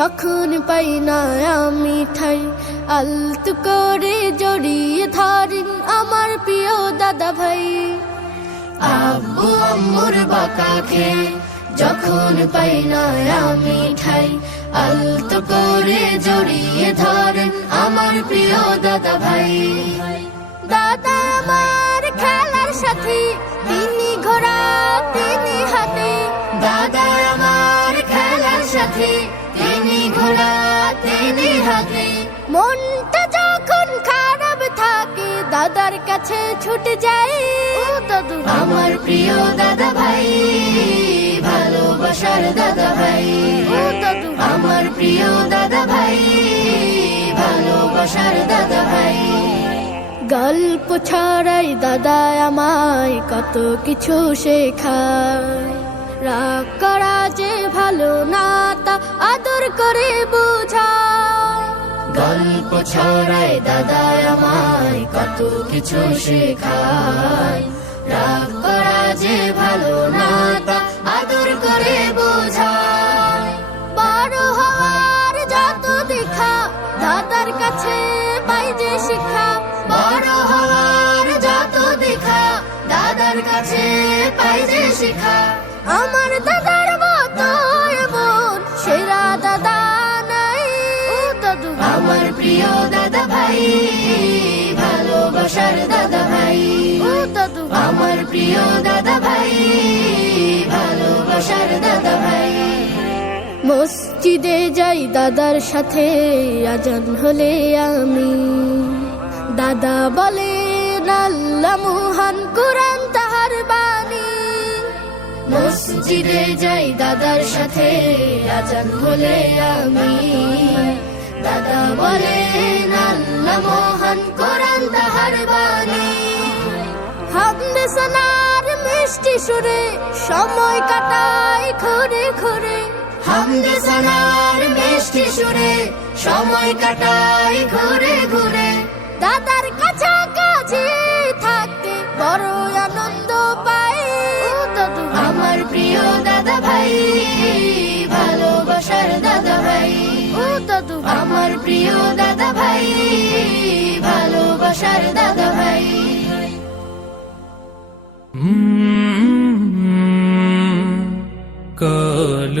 যখন পাই না আমি ঠাই আলতু করে জড়িয়ে ধরেন আমার প্রিয় দাদা ভাই। আব্বু আম্মুর বকা খেয়ে যখন পাই না আমি ঠাই আলতু করে জড়িয়ে ধরেন আমার প্রিয় দাদা ভাই। দাদা আমার খেলার সাথী, তিনি ঘোড়া তিনি হাতি। দাদা আমার খেলার সাথী, তিনি ঘোড়া তিনি হাতি। মনটা যখন খারাপ থাকে দাদার কাছে ছুটে যাই। ও দাদু আমার প্রিয় দাদা ভাই, ভালোবাসার দাদা ভাই। ও দাদু আমার প্রিয় দাদা ভাই, ভালোবাসার দাদা ভাই। গল্প ছড়াই দাদা আমায় কত কিছু শেখায়। রাগ করা যে ভালো না তা আদর করে বোঝায়। গল্প ছড়াই দাদা আমায় কত কিছু শেখায়। রাগ করা যে ভালো না তা আদর করে বোঝায়। বড় হওয়ার যত দেখা দাদার কাছে পাই যে শিক্ষা। বড় হওয়ার যত দেখা দাদার কাছে পাই যে শিক্ষা। আমার দাদার মতো এমন সেরা দাদা নাই। ও দাদু আমার প্রিয় দাদা ভাই, ভালোবাসার দাদা ভাই। ও দাদু আমার প্রিয় দাদা ভাই, ভালোবাসার দাদা ভাই। মসজিদে যাই দাদার সাথে আজান হলে আমি। দাদা বলে আল্লাহ মহান কোরআন তাহার বাণী। মসজিদে যাই দাদার সাথে আজান হলে আমি। দাদা বলে আল্লাহ মহান কোরআন তাহার বাণী। হামদে সানার মিষ্টি সুরে সময় কাটাই ঘুরে ঘুরে। হামদে সানার মিষ্টি সুরে সময় কাটাই ঘুরে ঘুরে। দাদার কাছাকাছি থাকতে বড় আনন্দ পাই। ও দাদু আমার প্রিয় দাদা ভাই, ভালোবাসার দাদা ভাই। ও দাদু আমার প্রিয় দাদা ভাই, ভালোবাসার দাদা ভাই। কাল